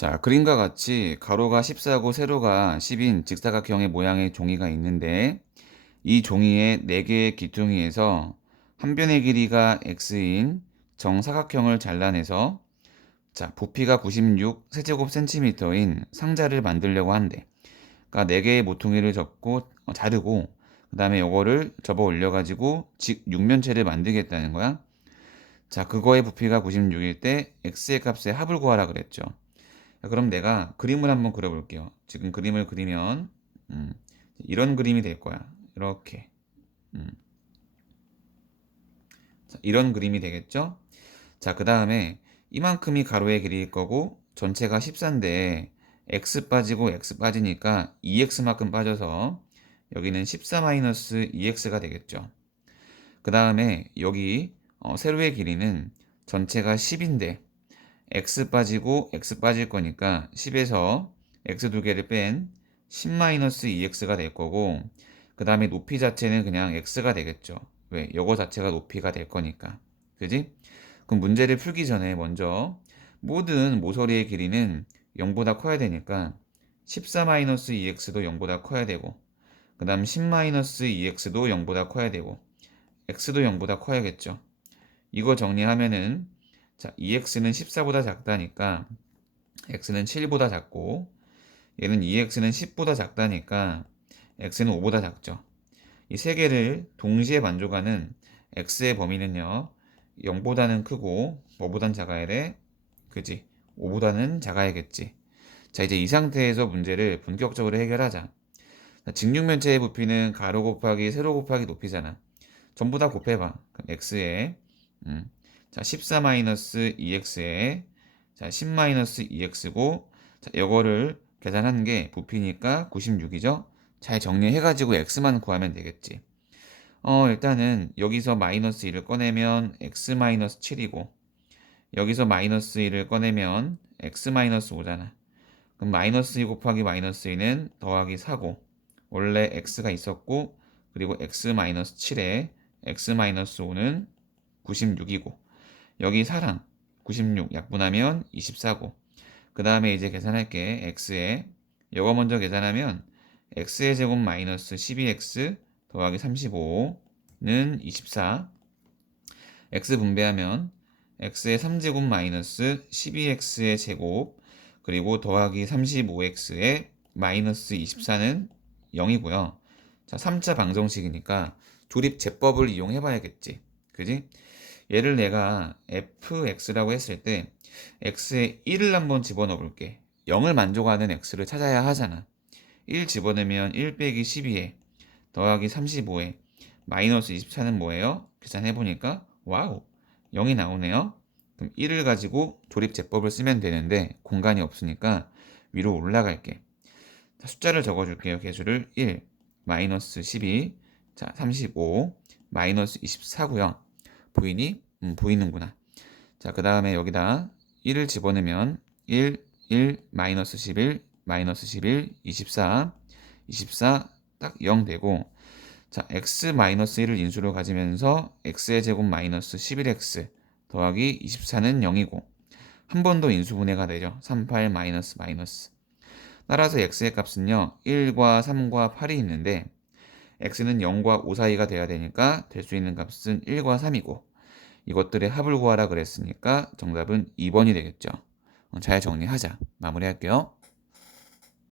자, 그림과 같이 가로가 14고 세로가 10인 직사각형의 모양의 종이가 있는데 이 종이의 4개의 기퉁이에서 한 변의 길이가 x인 정사각형을 잘라내서 자, 부피가 96 세제곱 센티미터인 상자를 만들려고 한대. 그러니까 4개의 모퉁이를 접고 어, 자르고 그다음에 요거를 접어 올려 가지고 직 육면체를 만들겠다는 거야. 자, 그거의 부피가 96일 때 x의 값의 합을 구하라 그랬죠. 자, 그럼 내가 그림을 한번 그려볼게요. 지금 그림을 그리면 음, 이런 그림이 될 거야. 이렇게 음. 자, 이런 그림이 되겠죠? 자, 그 다음에 이만큼이 가로의 길이일 거고 전체가 14인데 x 빠지고 x 빠지니까 2x만큼 빠져서 여기는 14-2x가 되겠죠. 그 다음에 여기 어, 세로의 길이는 전체가 10인데 x 빠지고 x 빠질 거니까 10에서 x 두 개를 뺀 10-2x가 될 거고 그 다음에 높이 자체는 그냥 x가 되겠죠. 왜? 요거 자체가 높이가 될 거니까. 그지? 그럼 문제를 풀기 전에 먼저 모든 모서리의 길이는 0보다 커야 되니까 14-2x도 0보다 커야 되고 그 다음 10-2x도 0보다 커야 되고 x도 0보다 커야겠죠. 이거 정리하면은 자 2x는 14보다 작다니까 x는 7보다 작고 얘는 2x는 10보다 작다니까 x는 5보다 작죠. 이 세 개를 동시에 만족하는 x의 범위는요. 0보다는 크고 뭐보단 작아야 돼? 그지? 5보다는 작아야겠지. 자, 이제 이 상태에서 문제를 본격적으로 해결하자. 자, 직육면체의 부피는 가로 곱하기 세로 곱하기 높이잖아. 전부 다 곱해봐. x에 음. 자, 14-2x에 자, 10-2x고 자, 이거를 계산한 게 부피니까 96이죠. 잘 정리해 가지고 x만 구하면 되겠지. 어, 일단은 여기서 마이너스 1을 꺼내면 x 마이너스 7이고 여기서 마이너스 1을 꺼내면 x 마이너스 5잖아. 그럼 마이너스 2 곱하기 마이너스 2는 더하기 4고 원래 x가 있었고 그리고 x 마이너스 7에 x 마이너스 5는 96이고 여기 4랑 96 약분하면 24고 그 다음에 이제 계산할게 x에 이거 먼저 계산하면 x의 제곱 마이너스 12x 더하기 35는 24 x 분배하면 x의 3제곱 마이너스 12x의 제곱 그리고 더하기 35x의 마이너스 24는 0이고요. 자, 3차 방정식이니까 조립 제법을 이용해 봐야겠지. 그지? 얘를 내가 fx라고 했을 때 x에 1을 한번 집어넣어 볼게. 0을 만족하는 x를 찾아야 하잖아. 1 집어넣으면 1 빼기 12에 더하기 35에 마이너스 24는 뭐예요? 계산해 보니까 와우 0이 나오네요. 그럼 1을 가지고 조립 제법을 쓰면 되는데 공간이 없으니까 위로 올라갈게. 자, 숫자를 적어줄게요. 개수를 1, 마이너스 12, 자 35, 마이너스 24고요. 보이니? 음, 보이는구나. 자, 그 다음에 여기다 1을 집어넣으면 1, 1, 마이너스 11, 마이너스 11, 24, 24, 딱 0 되고, 자, x 마이너스 1을 인수로 가지면서 x의 제곱 마이너스 11x 더하기 24는 0이고, 한 번 더 인수분해가 되죠. 38 마이너스 마이너스. 따라서 x의 값은요, 1과 3과 8이 있는데, x는 0과 5 사이가 돼야 되니까 될 수 있는 값은 1과 3이고, 이것들의 합을 구하라 그랬으니까 정답은 2번이 되겠죠. 잘 정리하자. 마무리할게요.